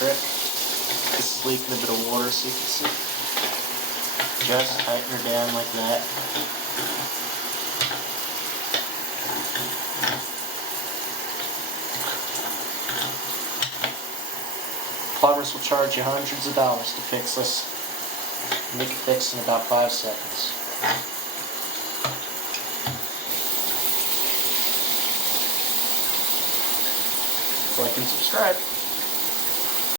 trick. This is leaking a bit of water, so you can see. Just tighten her down like that. Plumbers will charge you hundreds of dollars to fix this. Make it fix in about 5 seconds. Like and subscribe.